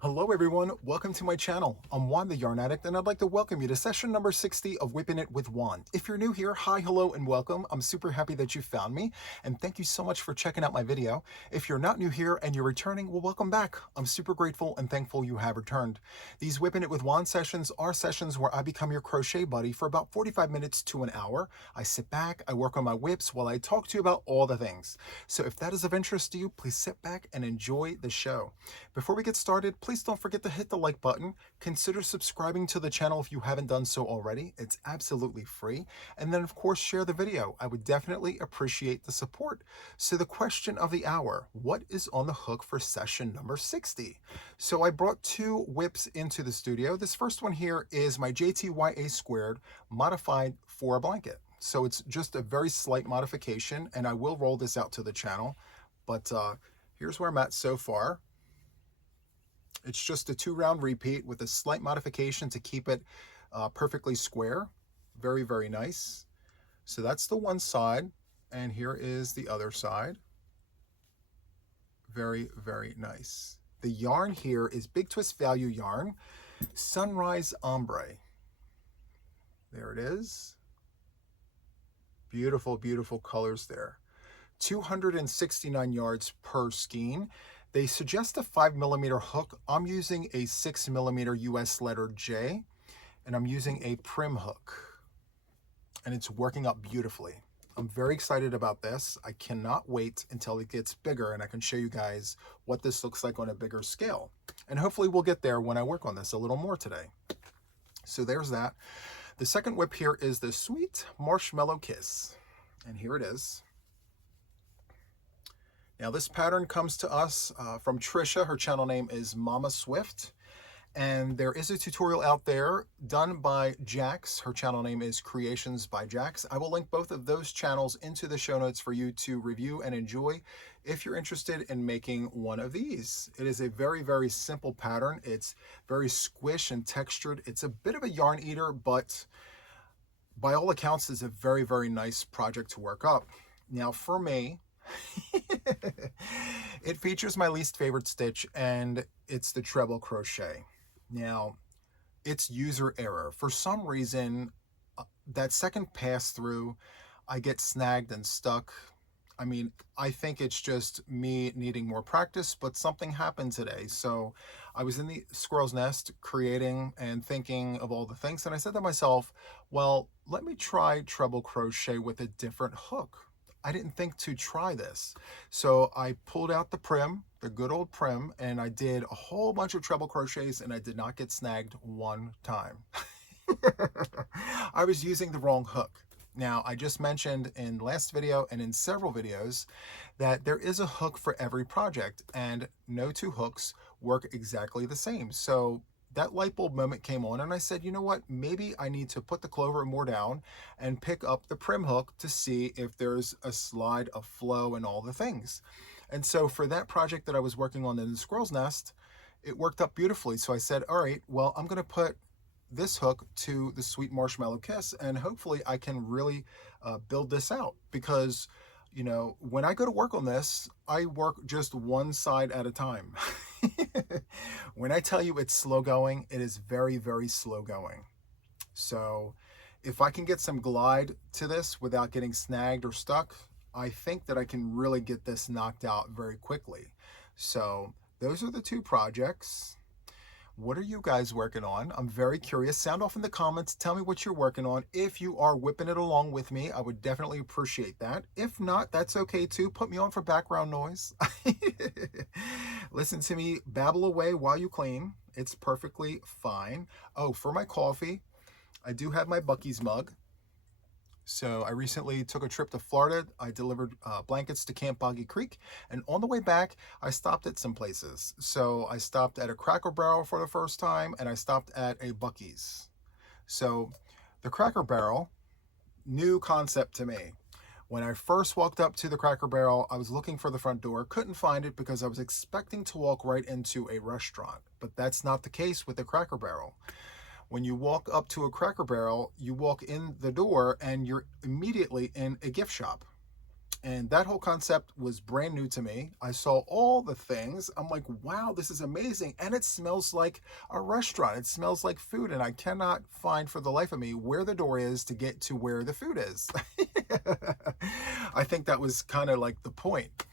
Hello everyone, welcome to my channel. I'm Juan the Yarn Addict and I'd like to welcome you to session number 60 of WIPn It with Juan. If you're new here, hi, hello, and welcome. I'm super happy that you found me and thank you so much for checking out my video. If you're not new here and you're returning, well, welcome back. I'm super grateful and thankful you have returned. These WIPn It with Juan sessions are sessions where I become your crochet buddy for about 45 minutes to an hour. I sit back, I work on my WIPs while I talk to you about all the things. So if that is of interest to you, please sit back and enjoy the show. Before we get started, please don't forget to hit the like button. Consider subscribing to the channel if you haven't done so already. It's absolutely free. And then of course, share the video. I would definitely appreciate the support. So the question of the hour, what is on the hook for session number 60? So I brought two WIPs into the studio. This first one here is my JTYA squared modified for a blanket. So it's just a very slight modification and I will roll this out to the channel. But here's where I'm at so far. It's just a 2-round repeat with a slight modification to keep it perfectly square. Very, very nice. So that's the one side, and here is the other side. Very, very nice. The yarn here is Big Twist Value yarn, Sunrise Ombre. There it is. Beautiful, beautiful colors there. 269 yards per skein. They suggest a 5mm hook. I'm using a 6mm US letter J, and I'm using a prim hook, and it's working out beautifully. I'm very excited about this. I cannot wait until it gets bigger and I can show you guys what this looks like on a bigger scale. And hopefully we'll get there when I work on this a little more today. So there's that. The second WIP here is the Sweet Marshmallow Kiss, and here it is. Now this pattern comes to us from Tricia. Her channel name is Momma Swift. And there is a tutorial out there done by Jax. Her channel name is Creations by Jax. I will link both of those channels into the show notes for you to review and enjoy if you're interested in making one of these. It is a very, very simple pattern. It's very squish and textured. It's a bit of a yarn eater, but by all accounts, it's a very, very nice project to work up. Now for me, it features my least favorite stitch, and it's the treble crochet. Now, it's user error. For some reason, that second pass through, I get snagged and stuck. I mean, I think it's just me needing more practice, but something happened today. So I was in the squirrel's nest creating and thinking of all the things, and I said to myself, well, let me try treble crochet with a different hook. I didn't think to try this. So I pulled out the prim, the good old prim, and I did a whole bunch of treble crochets and I did not get snagged one time. I was using the wrong hook. Now, I just mentioned in the last video and in several videos that there is a hook for every project and no two hooks work exactly the same. So that light bulb moment came on and I said, you know what, maybe I need to put the clover more down and pick up the prim hook to see if there's a slide, a flow, and all the things. And so for that project that I was working on in the squirrel's nest, it worked up beautifully. So I said, all right, well, I'm going to put this hook to the Sweet Marshmallow Kiss and hopefully I can really build this out, because you know, when I go to work on this, I work just one side at a time. When I tell you it's slow going, it is very, very slow going. So if I can get some glide to this without getting snagged or stuck, I think that I can really get this knocked out very quickly. So those are the two projects. What are you guys working on? I'm very curious. Sound off in the comments. Tell me what you're working on. If you are whipping it along with me, I would definitely appreciate that. If not, that's okay too. Put me on for background noise. Listen to me babble away while you clean. It's perfectly fine. Oh, for my coffee, I do have my Buc-ee's mug. So I recently took a trip to Florida. I delivered blankets to Camp Boggy Creek. And on the way back, I stopped at some places. So I stopped at a Cracker Barrel for the first time, and I stopped at a Buc-ee's. So the Cracker Barrel, new concept to me. When I first walked up to the Cracker Barrel, I was looking for the front door, couldn't find it because I was expecting to walk right into a restaurant. But that's not the case with the Cracker Barrel. When you walk up to a Cracker Barrel, you walk in the door and you're immediately in a gift shop. And that whole concept was brand new to me. I saw all the things. I'm like, wow, this is amazing. And it smells like a restaurant. It smells like food. And I cannot find for the life of me where the door is to get to where the food is. I think that was kind of like the point.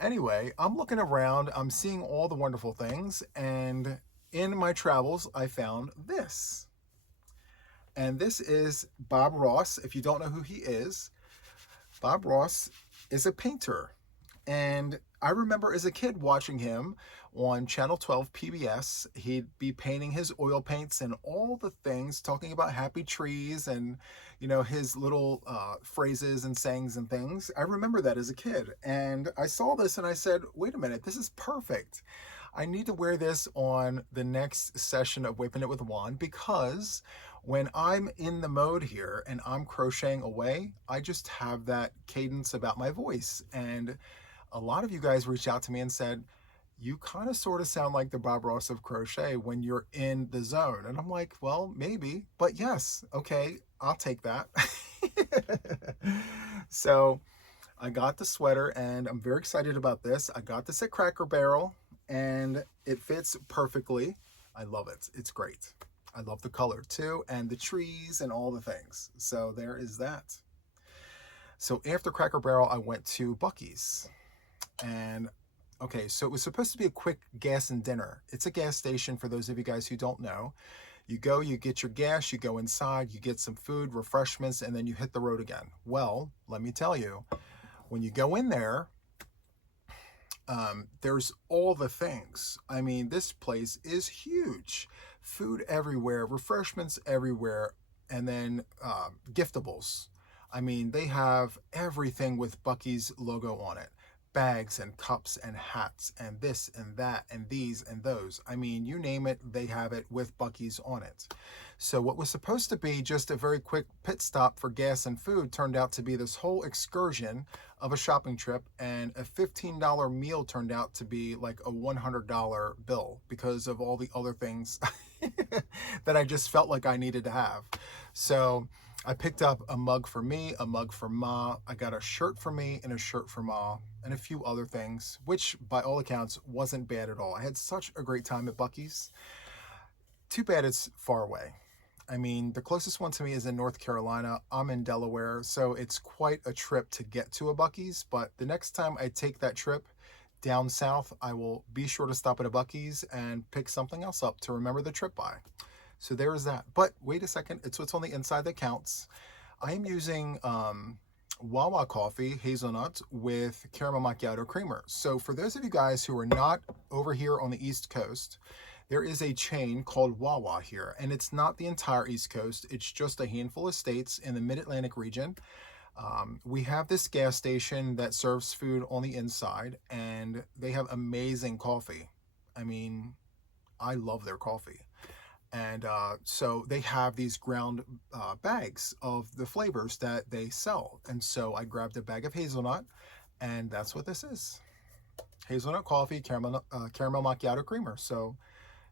Anyway, I'm looking around. I'm seeing all the wonderful things. And in my travels, I found this. And this is Bob Ross. If you don't know who he is, Bob Ross is a painter. And I remember as a kid watching him on Channel 12 PBS. He'd be painting his oil paints and all the things, talking about happy trees and, you know, his little phrases and sayings and things. I remember that as a kid. And I saw this and I said, wait a minute, this is perfect. I need to wear this on the next session of WIP'n It with Juan, because when I'm in the mode here and I'm crocheting away, I just have that cadence about my voice. And a lot of you guys reached out to me and said, you kind of sort of sound like the Bob Ross of crochet when you're in the zone. And I'm like, well, maybe, but yes, okay, I'll take that. So I got the sweater and I'm very excited about this. I got this at Cracker Barrel and it fits perfectly. I love it. It's great. I love the color too, and the trees and all the things. So there is that. So after Cracker Barrel, I went to Buc-ee's. And okay, so it was supposed to be a quick gas and dinner. It's a gas station for those of you guys who don't know. You go, you get your gas, you go inside, you get some food, refreshments, and then you hit the road again. Well, let me tell you, when you go in there, there's all the things. I mean, this place is huge. Food everywhere, refreshments everywhere, and then giftables. I mean, they have everything with Buc-ee's logo on it. Bags and cups and hats and this and that and these and those. I mean, you name it, they have it with Buc-ee's on it. So what was supposed to be just a very quick pit stop for gas and food turned out to be this whole excursion of a shopping trip, and a $15 meal turned out to be like a $100 bill because of all the other things that I just felt like I needed to have. So I picked up a mug for me, a mug for Ma. I got a shirt for me and a shirt for Ma, and a few other things, which by all accounts wasn't bad at all. I had such a great time at Buc-ee's. Too bad it's far away. I mean, the closest one to me is in North Carolina. I'm in Delaware, so it's quite a trip to get to a Buc-ee's, but the next time I take that trip down south, I will be sure to stop at a Buc-ee's and pick something else up to remember the trip by. So there is that. But wait a second, it's what's on the inside that counts. I am using Wawa coffee, hazelnut, with caramel macchiato creamer. So for those of you guys who are not over here on the East Coast, there is a chain called Wawa here, and it's not the entire East Coast. It's just a handful of states in the Mid-Atlantic region. We have this gas station that serves food on the inside, and they have amazing coffee. I mean, I love their coffee. And so they have these ground bags of the flavors that they sell. And so I grabbed a bag of hazelnut, and that's what this is. Hazelnut coffee, caramel macchiato creamer. So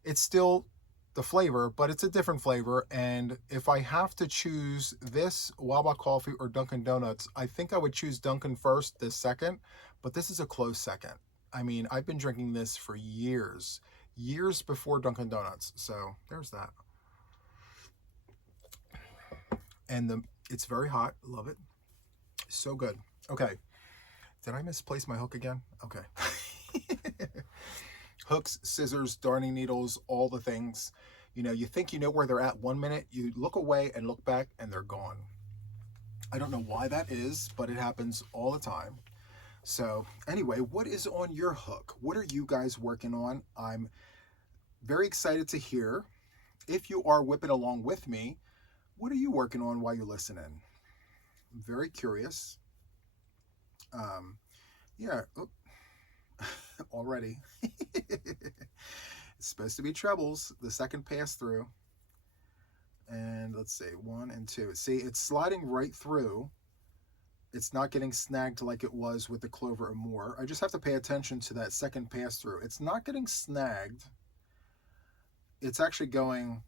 it's still the flavor, but it's a different flavor. And if I have to choose this, Wawa coffee or Dunkin' Donuts, I think I would choose Dunkin' first, this second, but this is a close second. I mean, I've been drinking this for years before Dunkin' Donuts. So there's that. And it's very hot. Love it. So good. Okay. Did I misplace my hook again? Okay. Hooks, scissors, darning needles, all the things. You know, you think you know where they're at 1 minute, you look away and look back and they're gone. I don't know why that is, but it happens all the time. So anyway, what is on your hook? What are you guys working on? I'm very excited to hear. If you are whipping along with me, what are you working on while you're listening? I'm very curious. Yeah. Oh. Already. It's supposed to be trebles, the second pass through. And let's see, 1 and 2. See, it's sliding right through. It's not getting snagged like it was with the clover or more. I just have to pay attention to that second pass through. It's not getting snagged. It's actually going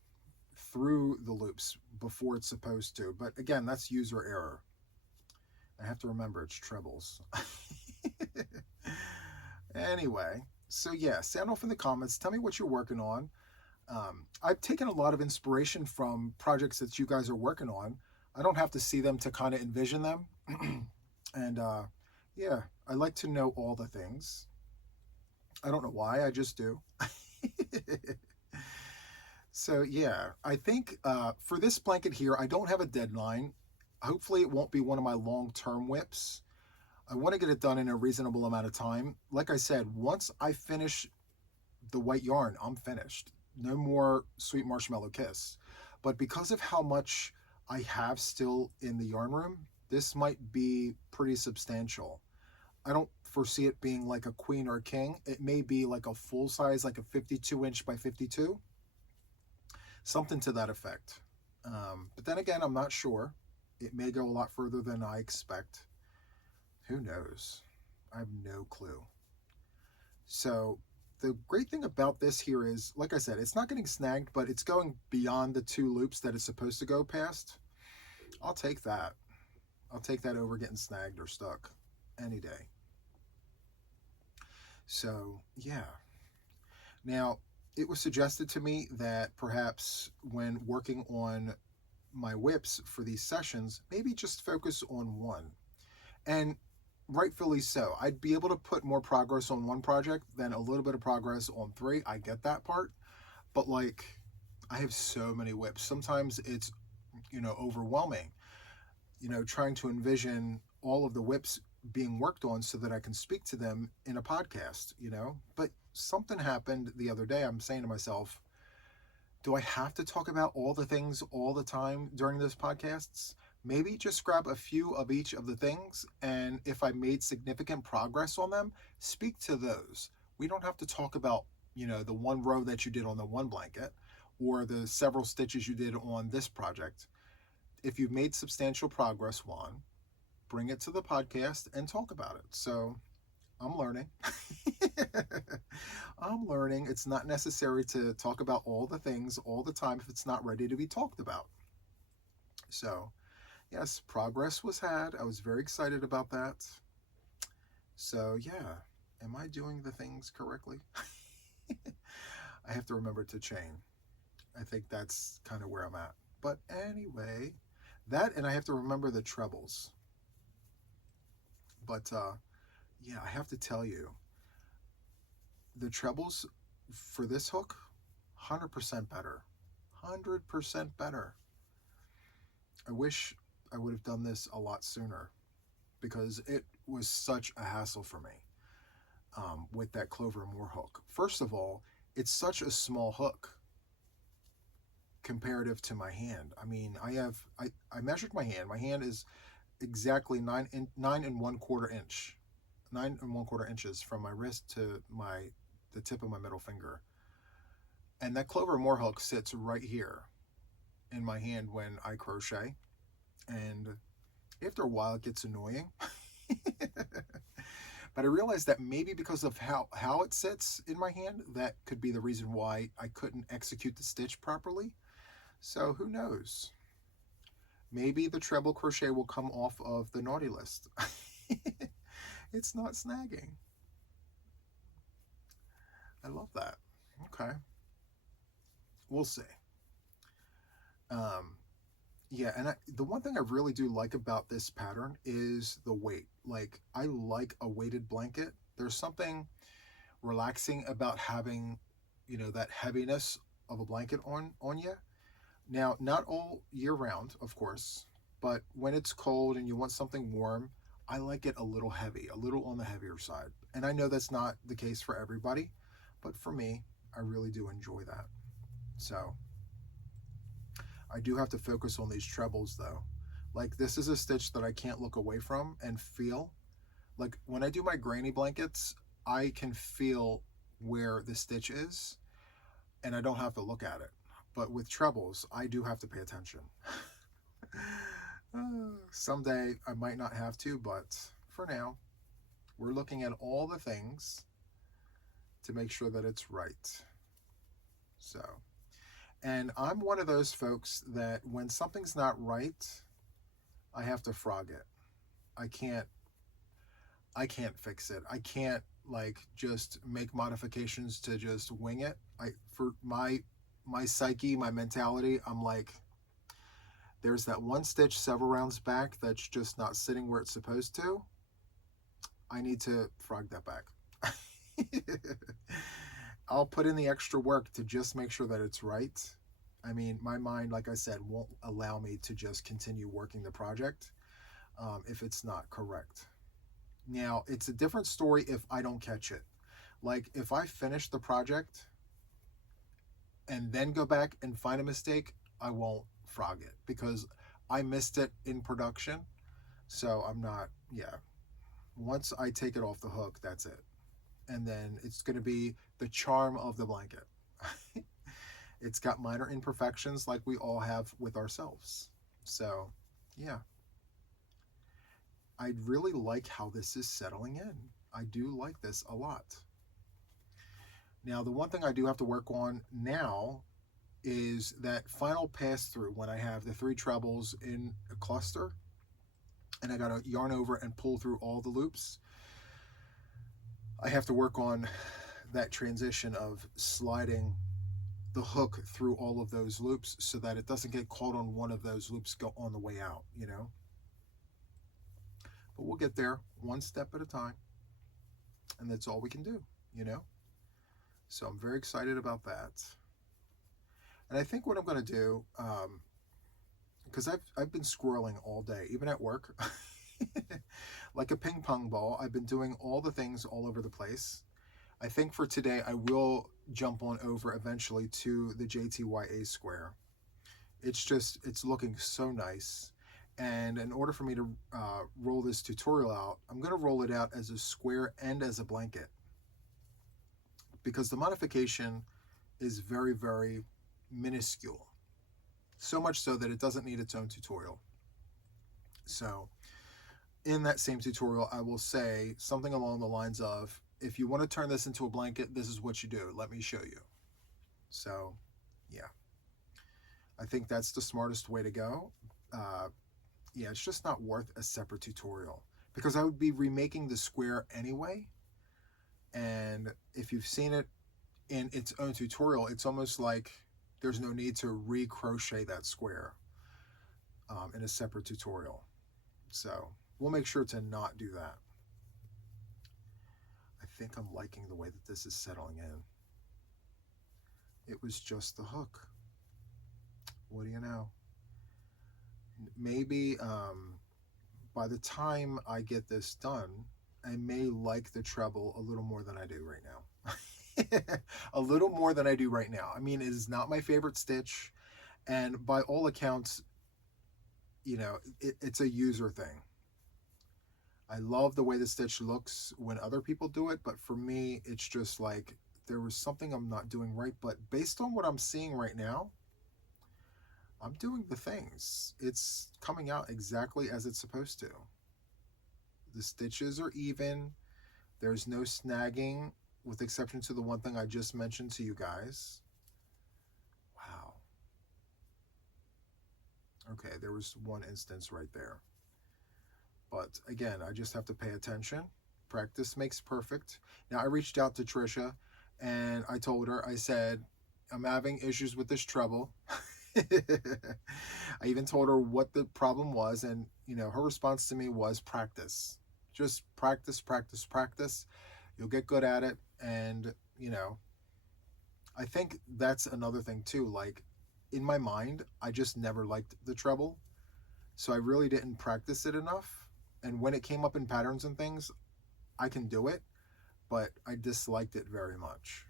through the loops before it's supposed to. But again, that's user error. I have to remember it's trebles. Anyway, so yeah, sound off in the comments. Tell me what you're working on. I've taken a lot of inspiration from projects that you guys are working on. I don't have to see them to kind of envision them. And yeah, I like to know all the things. I don't know why, I just do. So yeah, I think for this blanket here, I don't have a deadline. Hopefully it won't be one of my long-term WIPs. I want to get it done in a reasonable amount of time. Like I said, once I finish the white yarn, I'm finished. No more Sweet Marshmallow Kiss. But because of how much I have still in the yarn room, this might be pretty substantial. I don't foresee it being like a queen or a king. It may be like a full size, like a 52-inch by 52, something to that effect. But then again, I'm not sure. It may go a lot further than I expect. Who knows? I have no clue. So the great thing about this here is, like I said, it's not getting snagged, but it's going beyond the 2 loops that it's supposed to go past. I'll take that. I'll take that over getting snagged or stuck any day. So yeah. Now, it was suggested to me that perhaps when working on my WIPs for these sessions, maybe just focus on one. And rightfully so. I'd be able to put more progress on one project than a little bit of progress on 3. I get that part. But like, I have so many WIPs. Sometimes it's, overwhelming, trying to envision all of the WIPs being worked on so that I can speak to them in a podcast, But something happened the other day. I'm saying to myself, do I have to talk about all the things all the time during those podcasts? Maybe just grab a few of each of the things, and if I made significant progress on them, speak to those. We don't have to talk about, the one row that you did on the one blanket or the several stitches you did on this project. If you've made substantial progress, Juan, bring it to the podcast and talk about it. So I'm learning. I'm learning. It's not necessary to talk about all the things all the time if it's not ready to be talked about. So, yes, progress was had. I was very excited about that. So, yeah, am I doing the things correctly? I have to remember to chain. I think that's kind of where I'm at. But anyway, that, and I have to remember the trebles. But yeah, I have to tell you, the trebles for this hook, 100% better. 100% better. I wish I would have done this a lot sooner because it was such a hassle for me with that Clover Moore hook. First of all, it's such a small hook comparative to my hand. I mean, I measured my hand. My hand is exactly 9.25 inch, 9.25 inches from my wrist to the tip of my middle finger. And that Clover Moore hook sits right here in my hand when I crochet. And after a while, it gets annoying. But I realized that maybe because of how it sits in my hand, that could be the reason why I couldn't execute the stitch properly. So who knows? Maybe the treble crochet will come off of the naughty list. It's not snagging. I love that. Okay. We'll see. Yeah, and the one thing I really do like about this pattern is the weight. Like, I like a weighted blanket. There's something relaxing about having, that heaviness of a blanket on you. Now, not all year round, of course, but when it's cold and you want something warm, I like it a little heavy, a little on the heavier side. And I know that's not the case for everybody, but for me, I really do enjoy that. So I do have to focus on these trebles though. Like, this is a stitch that I can't look away from and feel. Like, when I do my granny blankets, I can feel where the stitch is and I don't have to look at it. But with trebles, I do have to pay attention. Someday I might not have to, but for now, we're looking at all the things to make sure that it's right. So, and I'm one of those folks that when something's not right, I have to frog it. I can't fix it. I can't like just make modifications to just wing it. For my psyche, my mentality, I'm like, there's that one stitch several rounds back that's just not sitting where it's supposed to. I need to frog that back. I'll put in the extra work to just make sure that it's right. I mean, my mind, like I said, won't allow me to just continue working the project if it's not correct. Now, it's a different story if I don't catch it. Like, if I finish the project and then go back and find a mistake, I won't frog it because I missed it in production. So I'm not, yeah. Once I take it off the hook, that's it. And then it's going to be the charm of the blanket. It's got minor imperfections like we all have with ourselves. So, yeah. I really like how this is settling in. I do like this a lot. Now, the one thing I do have to work on now is that final pass through when I have the 3 trebles in a cluster and I got to yarn over and pull through all the loops. I have to work on that transition of sliding the hook through all of those loops so that it doesn't get caught on one of those loops go on the way out, you know. But we'll get there one step at a time, and that's all we can do, you know. So I'm very excited about that. And I think what I'm going to do, because I've been squirreling all day, even at work, like a ping pong ball. I've been doing all the things all over the place. I think for today, I will jump on over eventually to the JTYA square. It's looking so nice. And in order for me to roll this tutorial out, I'm going to roll it out as a square and as a blanket. Because the modification is very, very minuscule. So much so that it doesn't need its own tutorial. So in that same tutorial, I will say something along the lines of, if you want to turn this into a blanket, this is what you do. Let me show you. So, yeah. I think that's the smartest way to go. Yeah, it's just not worth a separate tutorial because I would be remaking the square anyway. And if you've seen it in its own tutorial, it's almost like there's no need to re-crochet that square in a separate tutorial. So we'll make sure to not do that. I think I'm liking the way that this is settling in. It was just the hook. What do you know? Maybe by the time I get this done, I may like the treble a little more than I do right now. A little more than I do right now. I mean, it is not my favorite stitch, and by all accounts, you know, it's a user thing. I love the way the stitch looks when other people do it, but for me, it's just like there was something I'm not doing right. But based on what I'm seeing right now, I'm doing the things. It's coming out exactly as it's supposed to. The stitches are even. There's no snagging, with exception to the one thing I just mentioned to you guys. Wow. Okay, there was one instance right there. But again, I just have to pay attention. Practice makes perfect. Now, I reached out to Tricia and I told her, I said, I'm having issues with this treble. I even told her what the problem was, and you know, her response to me was practice. Just practice, practice, practice. You'll get good at it. And you know, I think that's another thing too. Like in my mind, I just never liked the treble, so I really didn't practice it enough. And when it came up in patterns and things, I can do it, but I disliked it very much.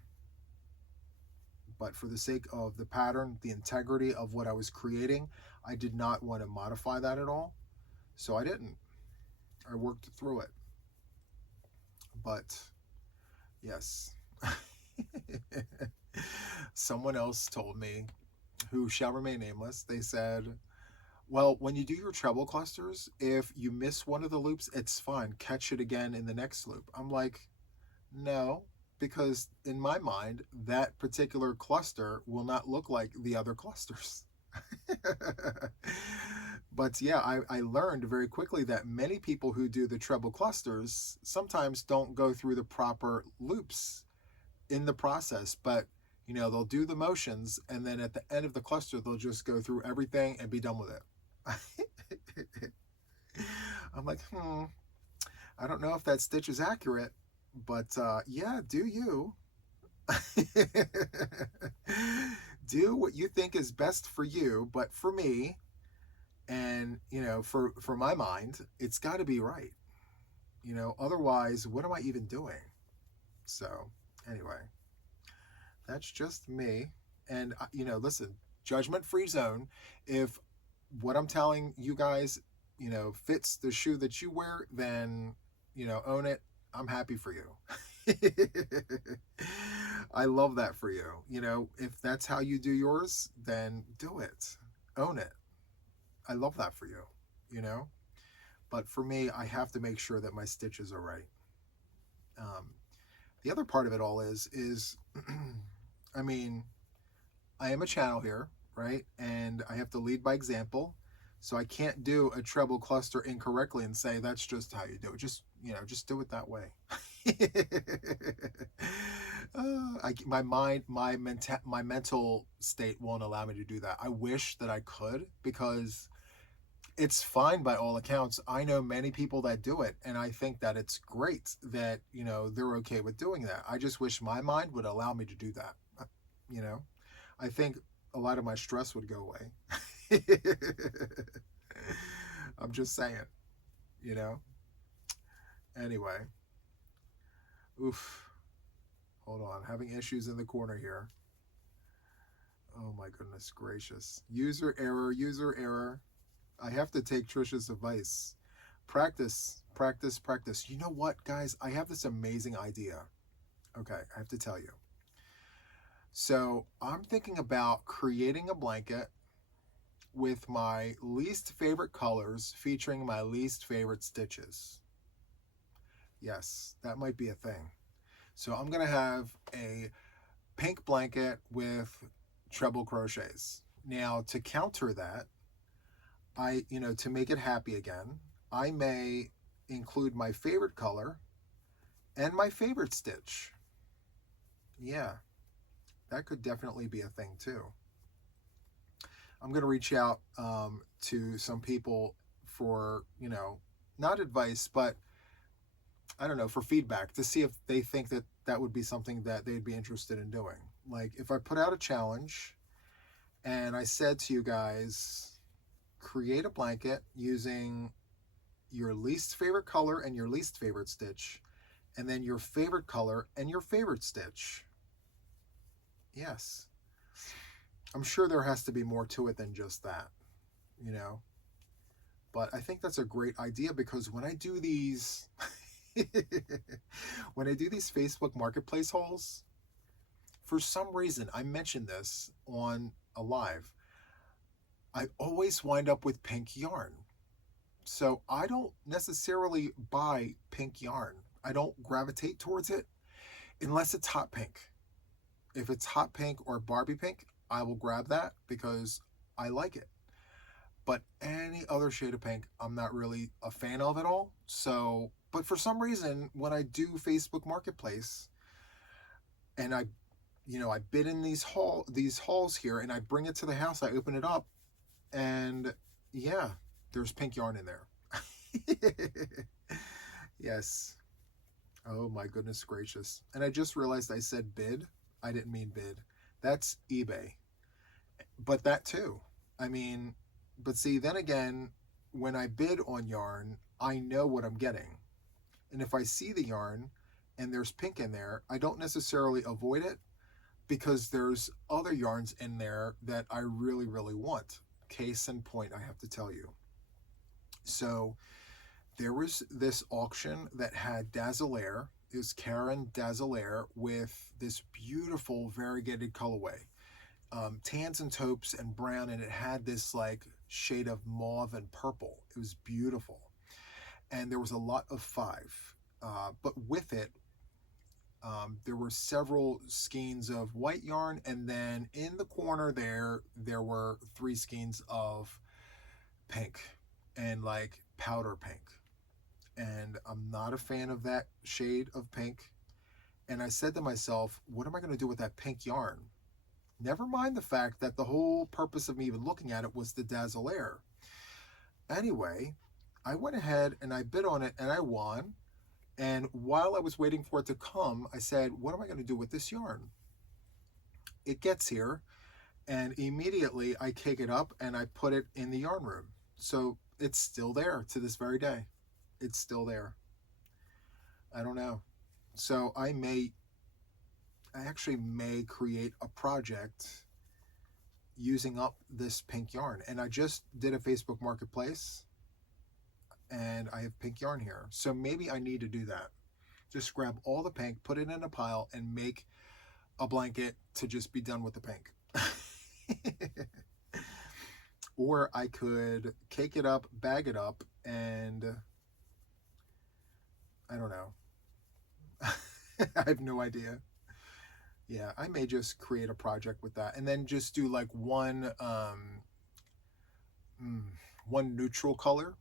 But for the sake of the pattern, the integrity of what I was creating, I did not want to modify that at all. So I didn't. I worked through it. But yes. Someone else told me, who shall remain nameless, they said, well, when you do your treble clusters, if you miss one of the loops, it's fine. Catch it again in the next loop. I'm like, no, because in my mind, that particular cluster will not look like the other clusters. But yeah, I learned very quickly that many people who do the treble clusters sometimes don't go through the proper loops in the process, but they'll do the motions, and then at the end of the cluster they'll just go through everything and be done with it. I'm like, I don't know if that stitch is accurate, but yeah, do you. Do what you think is best for you, but for me, and for my mind, it's got to be right. Otherwise, what am I even doing? So anyway, that's just me. And listen, judgment free zone. If what I'm telling you guys fits the shoe that you wear, then own it. I'm happy for you. I love that for you. If that's how you do yours, then do it. Own it. I love that for you, you know? But for me, I have to make sure that my stitches are right. The other part of it all is I mean, I am a channel here, right? And I have to lead by example. So I can't do a treble cluster incorrectly and say that's just how you do it. Just do it that way. My mental state won't allow me to do that. I wish that I could, because it's fine by all accounts. I know many people that do it, and I think that it's great that they're okay with doing that. I just wish my mind would allow me to do that. You know, I think a lot of my stress would go away. I'm just saying, you know. Anyway, oof. Hold on, having issues in the corner here. Oh my goodness gracious. User error, user error. I have to take Tricia's advice. Practice, practice, practice. You know what, guys? I have this amazing idea. Okay, I have to tell you. So I'm thinking about creating a blanket with my least favorite colors featuring my least favorite stitches. Yes, that might be a thing. So I'm going to have a pink blanket with treble crochets. Now, to counter that, to make it happy again, I may include my favorite color and my favorite stitch. Yeah, that could definitely be a thing too. I'm going to reach out to some people for, not advice, but I don't know, for feedback, to see if they think that that would be something that they'd be interested in doing. Like if I put out a challenge and I said to you guys, create a blanket using your least favorite color and your least favorite stitch, and then your favorite color and your favorite stitch. Yes. I'm sure there has to be more to it than just that, But I think that's a great idea, because when I do these when I do these Facebook Marketplace hauls, for some reason, I mentioned this on a live, I always wind up with pink yarn. So I don't necessarily buy pink yarn. I don't gravitate towards it unless it's hot pink. If it's hot pink or Barbie pink, I will grab that because I like it. But any other shade of pink, I'm not really a fan of at all. So, but for some reason, when I do Facebook Marketplace and I bid in these hauls here, and I bring it to the house, I open it up, and yeah, there's pink yarn in there. Yes. Oh my goodness gracious. And I just realized I said bid. I didn't mean bid. That's eBay. But that too. I mean, but see, then again, when I bid on yarn, I know what I'm getting. And if I see the yarn and there's pink in there, I don't necessarily avoid it, because there's other yarns in there that I really, really want. Case in point, I have to tell you. So there was this auction that had Dazzleair. It was Karen Dazzleair with this beautiful variegated colorway. Tans and taupes and brown, and it had this like shade of mauve and purple. It was beautiful. And there was a lot of 5. But with it, there were several skeins of white yarn, and then in the corner there were 3 skeins of pink and like powder pink. And I'm not a fan of that shade of pink. And I said to myself, what am I going to do with that pink yarn? Never mind the fact that the whole purpose of me even looking at it was to dazzle air. Anyway, I went ahead and I bid on it and I won. And while I was waiting for it to come, I said, what am I going to do with this yarn? It gets here, and immediately I take it up and I put it in the yarn room. So it's still there to this very day. It's still there. I don't know. So I actually may create a project using up this pink yarn. And I just did a Facebook Marketplace and I have pink yarn here. So maybe I need to do that. Just grab all the pink, put it in a pile, and make a blanket to just be done with the pink. Or I could cake it up, bag it up, and I don't know. I have no idea. Yeah, I may just create a project with that and then just do like one neutral color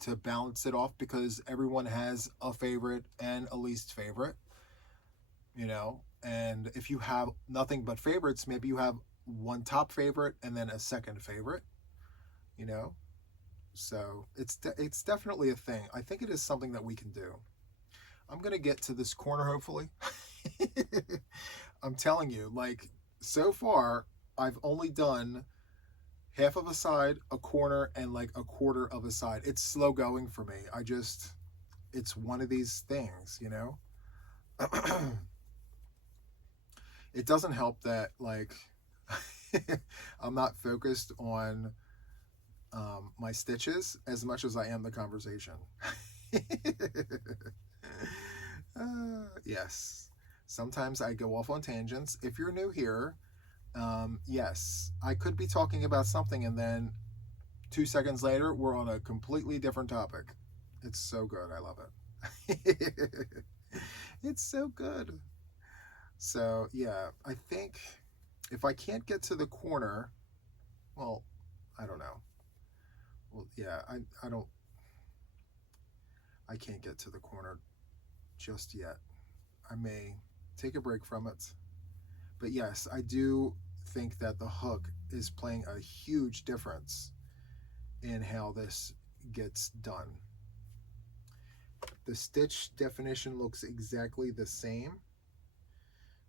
to balance it off, because everyone has a favorite and a least favorite, you know. And if you have nothing but favorites, maybe you have one top favorite and then a second favorite, you know. So it's definitely a thing. I think it is something that we can do. I'm gonna get to this corner hopefully. I'm telling you, like, so far I've only done half of a side, a corner, and like a quarter of a side. It's slow going for me. It's one of these things, you know. It doesn't help that like I'm not focused on my stitches as much as I am the conversation. Yes, sometimes I go off on tangents. If you're new here, yes, I could be talking about something and then 2 seconds later we're on a completely different topic. It's so good. I love it. It's so good. So yeah, I think if I can't get to the corner, well, I don't know. Well, yeah, I can't get to the corner just yet. I may take a break from it. But yes, I do think that the hook is playing a huge difference in how this gets done. The stitch definition looks exactly the same,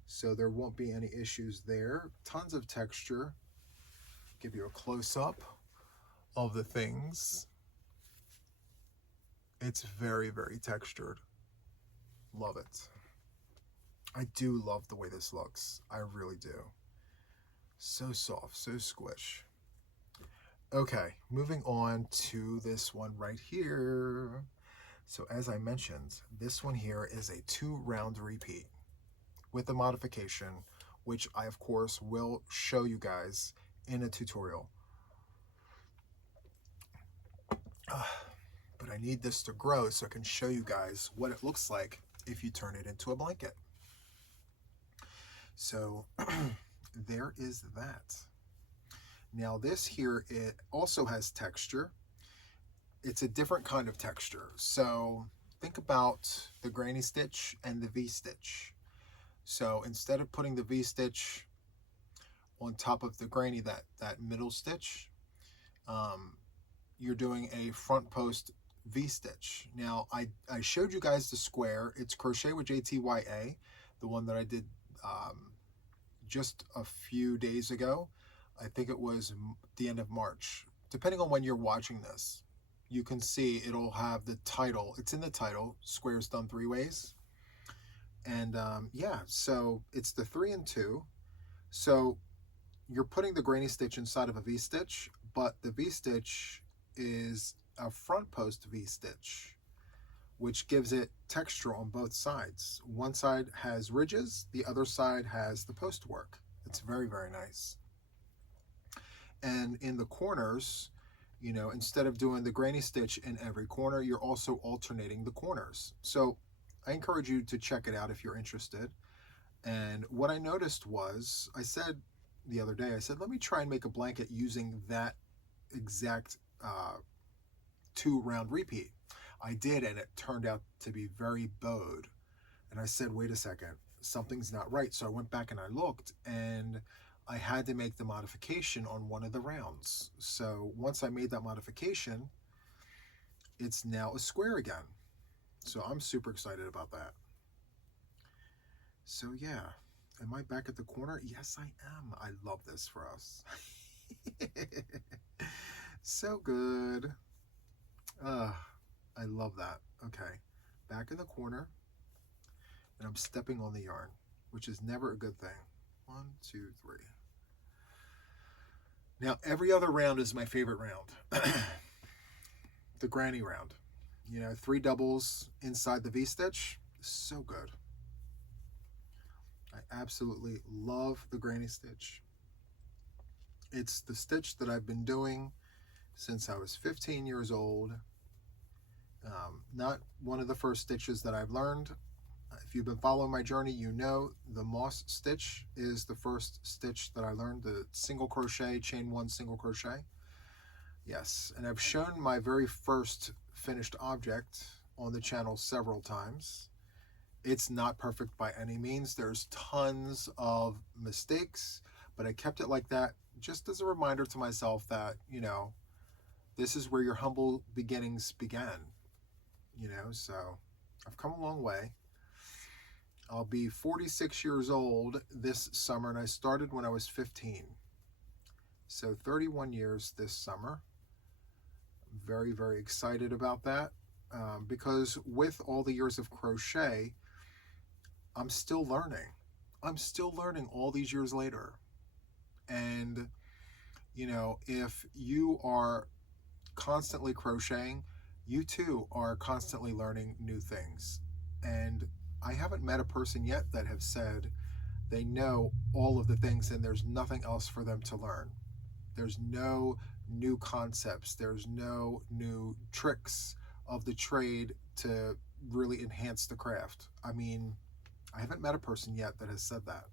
so there won't be any issues there. Tons of texture. Give you a close-up of the things. It's very, very textured. Love it. I do love the way this looks. I really do. So soft, so squish. Okay, moving on to this one right here. So as I mentioned, this one here is a 2-round repeat with a modification, which I of course will show you guys in a tutorial. But I need this to grow so I can show you guys what it looks like if you turn it into a blanket. So there is that. Now this here, it also has texture. It's a different kind of texture. So think about the granny stitch and the V-stitch. So instead of putting the V-stitch on top of the granny, that middle stitch, you're doing a front post V-stitch. Now I showed you guys the square. It's Crochet with JTYA, the one that I did just a few days ago. I think it was the end of March. Depending on when you're watching this, you can see it'll have the title. It's in the title, Squares Done 3 Ways. And yeah, so it's the 3 and 2. So you're putting the granny stitch inside of a V-stitch, but the V-stitch is a front post V-stitch, which gives it texture on both sides. One side has ridges, the other side has the post work. It's very, very nice. And in the corners, you know, instead of doing the granny stitch in every corner, you're also alternating the corners. So I encourage you to check it out if you're interested. And what I noticed was, I said the other day, I said, let me try and make a blanket using that exact 2-round repeat. I did, and it turned out to be very bowed. And I said, wait a second, something's not right. So I went back and I looked, and I had to make the modification on one of the rounds. So once I made that modification, it's now a square again. So I'm super excited about that. So yeah, am I back at the corner? Yes, I am. I love this for us. So good. I love that. Okay, back in the corner, and I'm stepping on the yarn, which is never a good thing. 1, 2, 3. Now, every other round is my favorite round. The granny round. 3 doubles inside the V-stitch. So good. I absolutely love the granny stitch. It's the stitch that I've been doing since I was 15 years old. Not one of the first stitches that I've learned. If you've been following my journey, you know the moss stitch is the first stitch that I learned, the single crochet, chain 1 single crochet. Yes, and I've shown my very first finished object on the channel several times. It's not perfect by any means. There's tons of mistakes, but I kept it like that just as a reminder to myself that, this is where your humble beginnings began. So I've come a long way. I'll be 46 years old this summer, and I started when I was 15. So 31 years this summer. Very, very excited about that, because with all the years of crochet, I'm still learning. I'm still learning all these years later. And, if you are constantly crocheting, you too are constantly learning new things. And I haven't met a person yet that have said they know all of the things and there's nothing else for them to learn. There's no new concepts. There's no new tricks of the trade to really enhance the craft. I mean, I haven't met a person yet that has said that.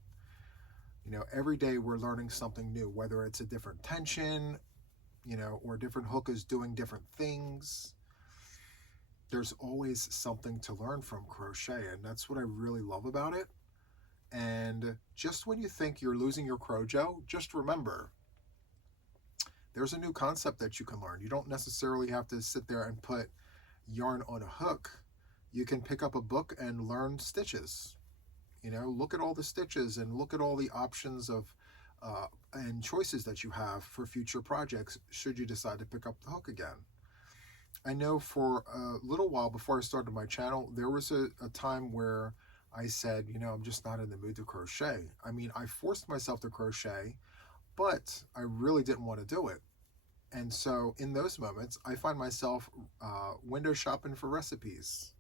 Every day we're learning something new, whether it's a different tension, or a different hook is doing different things. There's always something to learn from crochet, and that's what I really love about it. And just when you think you're losing your crojo, just remember, there's a new concept that you can learn. You don't necessarily have to sit there and put yarn on a hook. You can pick up a book and learn stitches. Look at all the stitches and look at all the options of and choices that you have for future projects should you decide to pick up the hook again. I know for a little while before I started my channel, there was a time where I said, I'm just not in the mood to crochet. I mean, I forced myself to crochet, but I really didn't want to do it. And so in those moments, I find myself window shopping for recipes.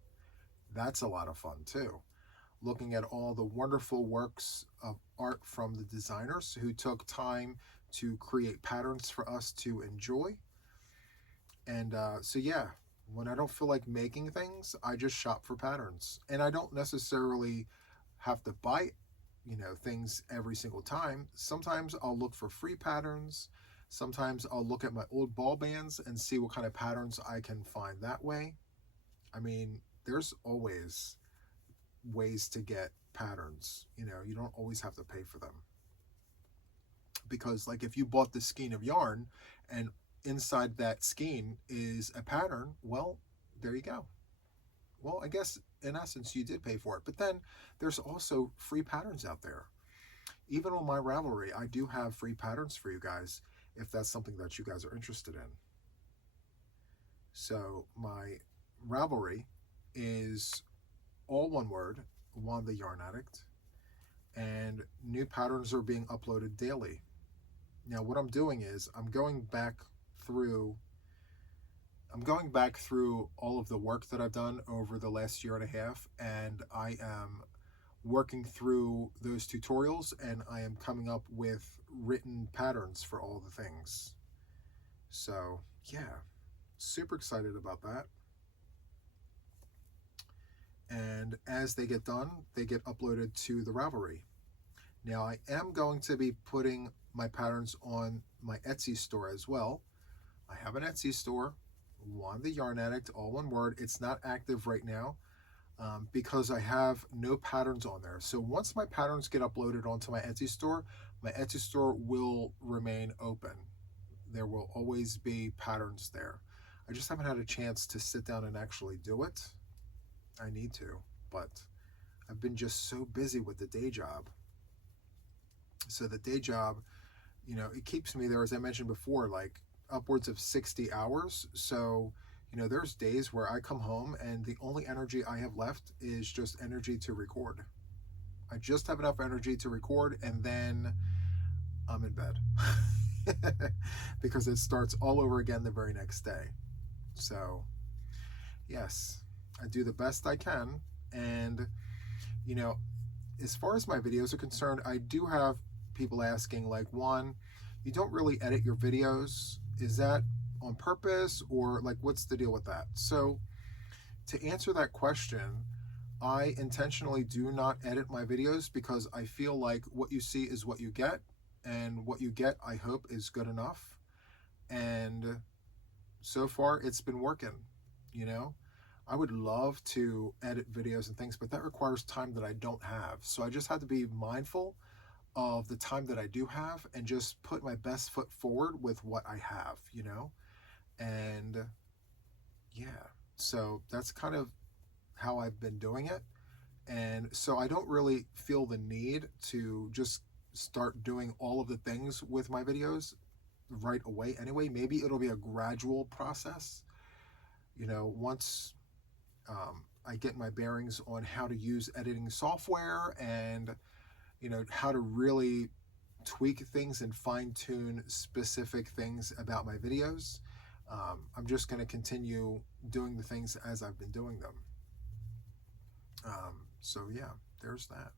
That's a lot of fun too. Looking at all the wonderful works of art from the designers who took time to create patterns for us to enjoy. And so yeah, when I don't feel like making things, I just shop for patterns. And I don't necessarily have to buy, things every single time. Sometimes I'll look for free patterns. Sometimes I'll look at my old ball bands and see what kind of patterns I can find that way. I mean, there's always ways to get patterns. You don't always have to pay for them. Because like if you bought the skein of yarn and inside that skein is a pattern, well, there you go. Well, I guess in essence you did pay for it. But then there's also free patterns out there. Even on my Ravelry, I do have free patterns for you guys if that's something that you guys are interested in. So my Ravelry is all one word, Juan the Yarn Addict, and new patterns are being uploaded daily. Now what I'm doing is I'm going back through all of the work that I've done over the last year and a half, and I am working through those tutorials, and I am coming up with written patterns for all the things. So yeah, super excited about that. And as they get done, they get uploaded to the Ravelry. Now I am going to be putting my patterns on my Etsy store as well. I have an Etsy store, Juan the Yarn Addict, all one word. It's not active right now because I have no patterns on there. So once my patterns get uploaded onto my Etsy store will remain open. There will always be patterns there. I just haven't had a chance to sit down and actually do it. I need to, but I've been just so busy with the day job. So the day job, you know, it keeps me there, as I mentioned before, like upwards of 60 hours. So, you know, there's days where I come home and the only energy I have left is just energy to record. I just have enough energy to record, and then I'm in bed because it starts all over again the very next day. So, yes, I do the best I can. And, you know, as far as my videos are concerned, I do have people asking, like, Juan, you don't really edit your videos. Is that on purpose, or like what's the deal with that? So to answer that question, I intentionally do not edit my videos because I feel like what you see is what you get, and what you get, I hope, is good enough. And so far it's been working. You know, I would love to edit videos and things, but that requires time that I don't have. So I just have to be mindful of the time that I do have and just put my best foot forward with what I have, you know? And yeah, so that's kind of how I've been doing it. And so I don't really feel the need to just start doing all of the things with my videos right away anyway. Maybe it'll be a gradual process, you know, once I get my bearings on how to use editing software and, you know, how to really tweak things and fine-tune specific things about my videos. I'm just going to continue doing the things as I've been doing them. So yeah, there's that.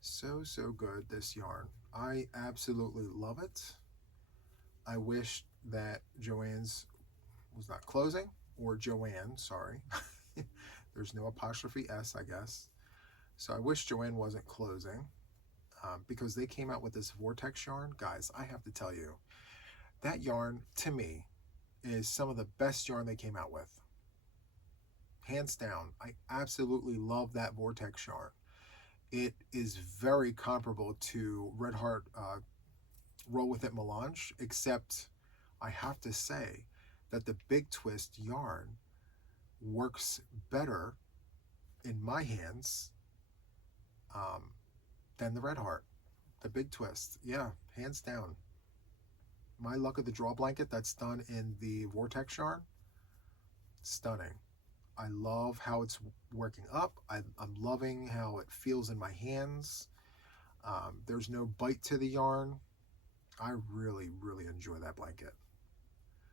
So good, this yarn. I absolutely love it. I wish that Joanne's was not closing, or Joanne, sorry. There's no apostrophe S, I guess. So I wish Joanne wasn't closing because they came out with this vortex yarn. Guys, I have to tell you, that yarn, to me, is some of the best yarn they came out with. Hands down, I absolutely love that vortex yarn. It is very comparable to Red Heart Roll With It Melange, except I have to say that the Big Twist yarn works better in my hands than the Red Heart. The Big Twist, yeah, hands down. My Luck of the Draw blanket that's done in the vortex yarn, stunning. I love how it's working up. I'm loving how it feels in my hands. There's no bite to the yarn. I really enjoy that blanket.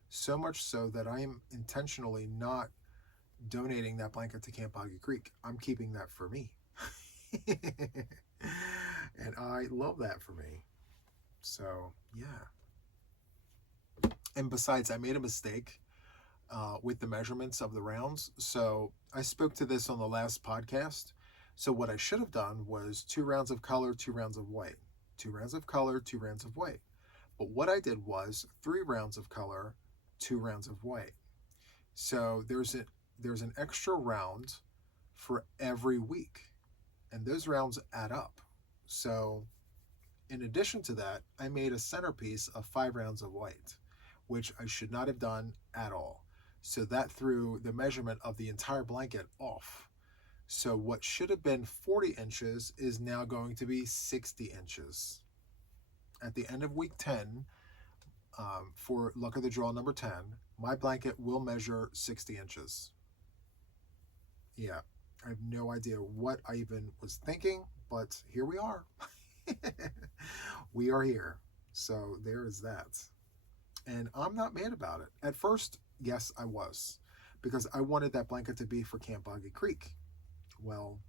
So much so that I am intentionally not donating that blanket to Camp Boggy Creek. I'm keeping that for me. And I love that for me. So, yeah. And besides, I made a mistake with the measurements of the rounds. So I spoke to this on the last podcast. So what I should have done was 2 rounds of color, 2 rounds of white. 2 rounds of color, 2 rounds of white. But what I did was 3 rounds of color, 2 rounds of white. So there's an extra round for every week, and those rounds add up. So in addition to that, I made a centerpiece of 5 rounds of white, which I should not have done at all. So that threw the measurement of the entire blanket off. So what should have been 40 inches is now going to be 60 inches. At the end of week 10, for Luck of the Draw number 10, my blanket will measure 60 inches. Yeah, I have no idea what I even was thinking, but here we are. We are here. So there is that. And I'm not mad about it. At first, yes, I was, because I wanted that blanket to be for Camp Boggy Creek. Well,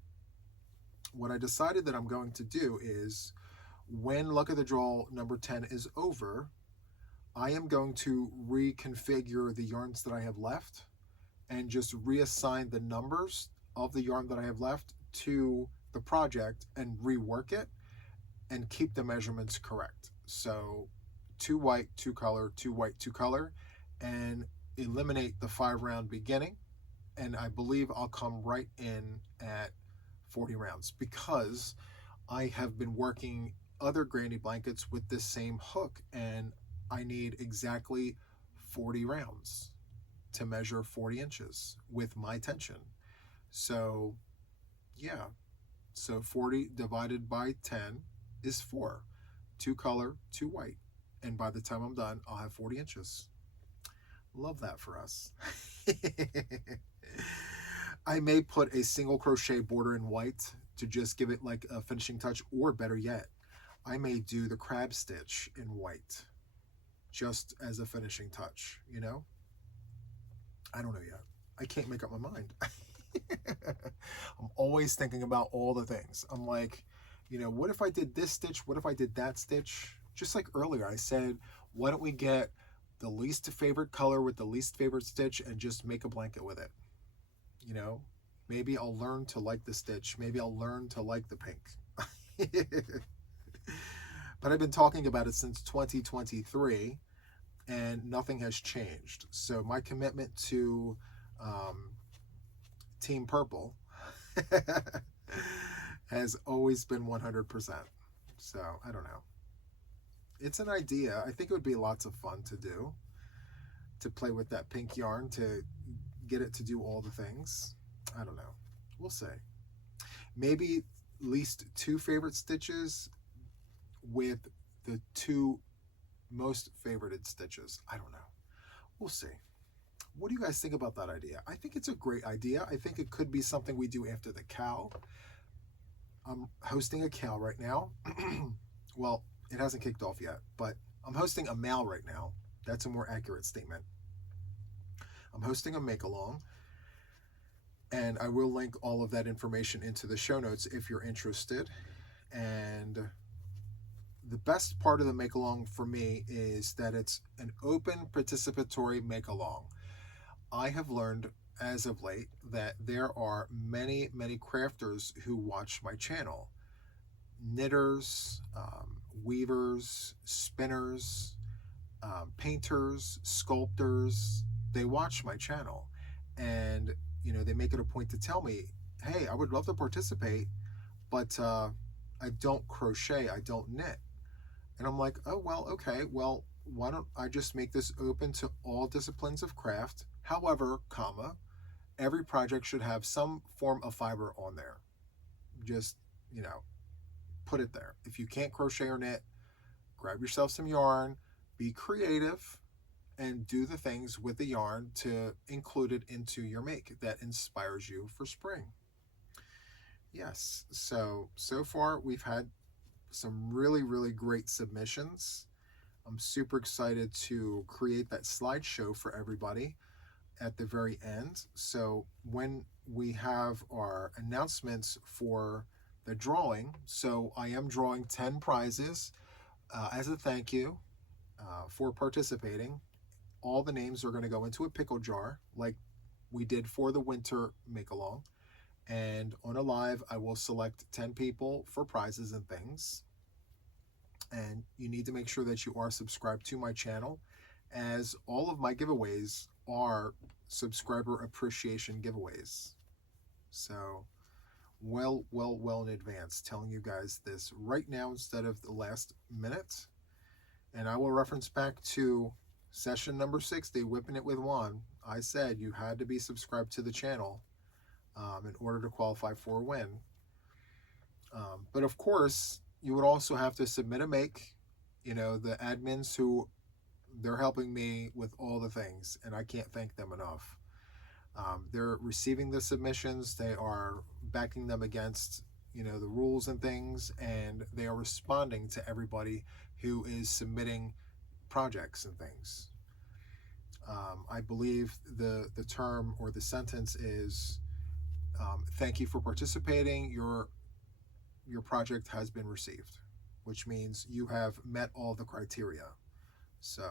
what I decided that I'm going to do is, when Luck of the Draw number 10 is over, I am going to reconfigure the yarns that I have left and just reassign the numbers of the yarn that I have left to the project and rework it and keep the measurements correct. So 2 white, 2 color, 2 white, 2 color, and eliminate the 5-round beginning. And I believe I'll come right in at 40 rounds because I have been working other granny blankets with this same hook, and I need exactly 40 rounds to measure 40 inches with my tension. So yeah, so 40 divided by 10 is 4. 2 color, 2 white. And by the time I'm done, I'll have 40 inches. Love that for us. I may put a single crochet border in white to just give it like a finishing touch, or better yet, I may do the crab stitch in white just as a finishing touch, you know? I don't know yet. I can't make up my mind. I'm always thinking about all the things. I'm like, you know, what if I did this stitch? What if I did that stitch? Just like earlier, I said, why don't we get the least favorite color with the least favorite stitch and just make a blanket with it? You know, maybe I'll learn to like the stitch. Maybe I'll learn to like the pink. But I've been talking about it since 2023 and nothing has changed. So my commitment to Team Purple has always been 100%. So I don't know. It's an idea. I think it would be lots of fun to do, to play with that pink yarn, to get it to do all the things. I don't know. We'll see. Maybe at least 2 favorite stitches with the 2 most favorited stitches. I don't know. We'll see. What do you guys think about that idea? I think it's a great idea. I think it could be something we do after the cow. I'm hosting a cow right now. Well, it hasn't kicked off yet, but I'm hosting a mal right now. That's a more accurate statement. I'm hosting a make-along, and I will link all of that information into the show notes if you're interested. And the best part of the make-along for me is that it's an open participatory make-along. I have learned as of late that there are many, many crafters who watch my channel. Knitters, weavers, spinners, painters, sculptors, they watch my channel. And, you know, they make it a point to tell me, hey, I would love to participate, but I don't crochet, I don't knit. And I'm like, oh, well, okay, well, why don't I just make this open to all disciplines of craft? However, comma, every project should have some form of fiber on there. Just, you know, put it there. If you can't crochet or knit, grab yourself some yarn, be creative, and do the things with the yarn to include it into your make that inspires you for spring. Yes, so far we've had some really, really great submissions. I'm super excited to create that slideshow for everybody at the very end. So when we have our announcements for the drawing, so I am drawing 10 prizes as a thank you for participating. All the names are going to go into a pickle jar like we did for the winter make-along. And on a live, I will select 10 people for prizes and things. And you need to make sure that you are subscribed to my channel, as all of my giveaways are subscriber appreciation giveaways. So well in advance, telling you guys this right now instead of the last minute. And I will reference back to session number 60, Whipping It with Juan. I said you had to be subscribed to the channel in order to qualify for a win. But of course, you would also have to submit a make. You know, the admins who, they're helping me with all the things, and I can't thank them enough. They're receiving the submissions, they are backing them against, you know, the rules and things, and they are responding to everybody who is submitting projects and things. I believe the term or the sentence is, thank you for participating, your project has been received, which means you have met all the criteria. So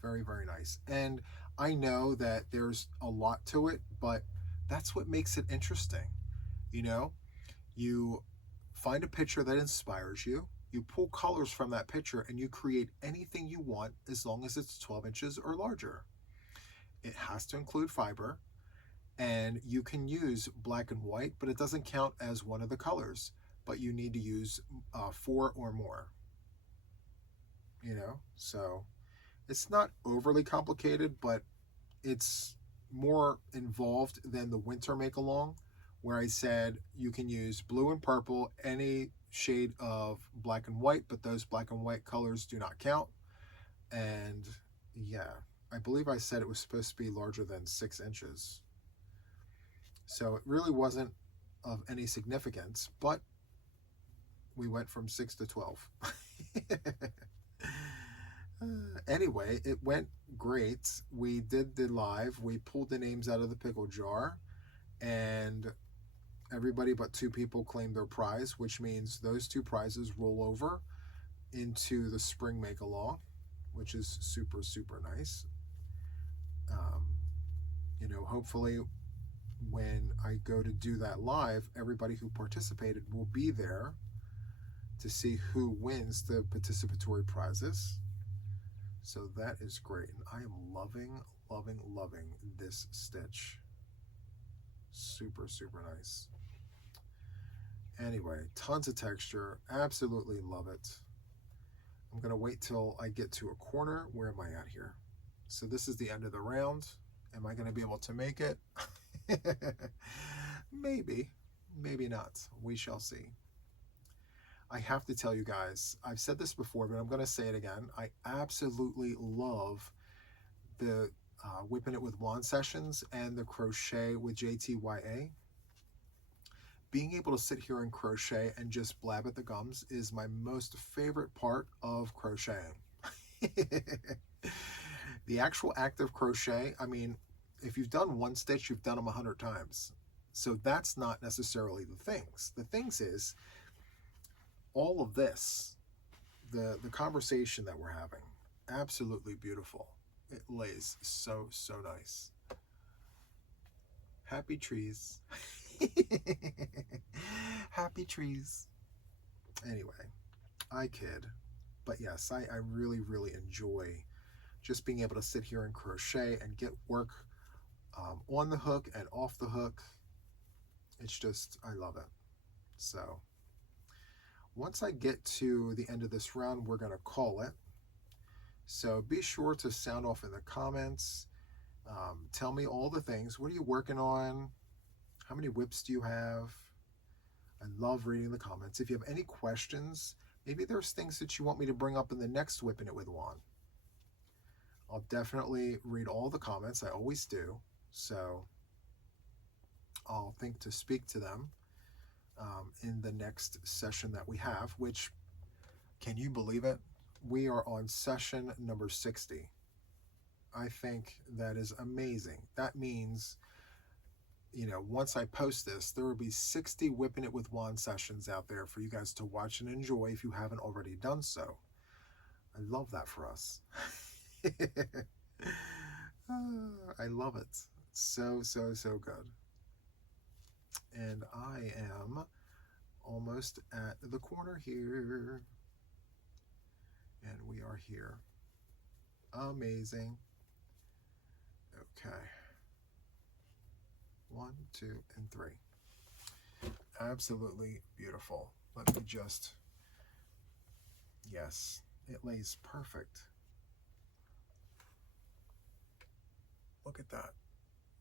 very, very nice. And I know that there's a lot to it, but that's what makes it interesting. You know, you find a picture that inspires you, You pull colors from that picture and you create anything you want as long as it's 12 inches or larger. It has to include fiber, and you can use black and white, but it doesn't count as one of the colors, but you need to use 4 or more, so it's not overly complicated, but it's more involved than the winter make along, where I said you can use blue and purple, any shade of black and white, but those black and white colors do not count. And yeah, I believe I said it was supposed to be larger than 6 inches. So it really wasn't of any significance, but we went from 6 to 12. Anyway, it went great. We did the live. We pulled the names out of the pickle jar, and everybody but 2 people claimed their prize, which means those 2 prizes roll over into the spring make along, which is super, super nice. Hopefully when I go to do that live, everybody who participated will be there to see who wins the participatory prizes. So that is great, and I am loving, loving, loving this stitch. Super, super nice. Anyway, tons of texture, absolutely love it. I'm gonna wait till I get to a corner. Where am I at here? So this is the end of the round. Am I gonna be able to make it? Maybe, maybe not. We shall see. I have to tell you guys, I've said this before, but I'm going to say it again. I absolutely love the WIP'n It with Juan sessions and the Crochet with JTYA. Being able to sit here and crochet and just blab at the gums is my most favorite part of crocheting. The actual act of crochet, I mean, if you've done one stitch, you've done them 100 times. So that's not necessarily the things. The things is, all of this, the conversation that we're having, absolutely beautiful. It lays so, so nice. Happy trees. Happy trees. Anyway, I kid. But yes, I really, really enjoy just being able to sit here and crochet and get work on the hook and off the hook. It's just, I love it. So once I get to the end of this round, we're going to call it. So be sure to sound off in the comments. Tell me all the things. What are you working on? How many WIPs do you have? I love reading the comments. If you have any questions, maybe there's things that you want me to bring up in the next WIP'n It with Juan. I'll definitely read all the comments. I always do. So I'll think to speak to them in the next session that we have, which, can you believe it? We are on session number 60. I think that is amazing. That means, once I post this, there will be 60 WIP'n It with Juan sessions out there for you guys to watch and enjoy if you haven't already done so. I love that for us. I love it. So, so, so good. And I am almost at the corner here. And we are here. Amazing. Okay. 1, 2, and 3. Absolutely beautiful. Let me just, yes, it lays perfect. Look at that.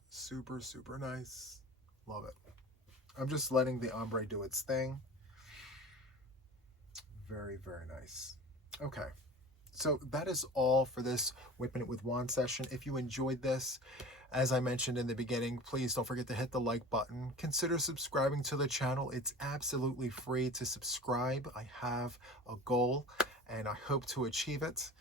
Super, super nice. Love it. I'm just letting the ombre do its thing. Very, very nice. Okay. So that is all for this WIP'n It with Juan session. If you enjoyed this, as I mentioned in the beginning, please don't forget to hit the like button. Consider subscribing to the channel. It's absolutely free to subscribe. I have a goal and I hope to achieve it.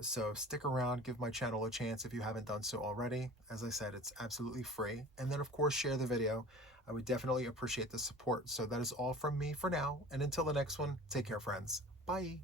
So stick around, give my channel a chance if you haven't done so already. As I said, it's absolutely free. And then of course, share the video. I would definitely appreciate the support. So that is all from me for now. And until the next one, take care, friends. Bye.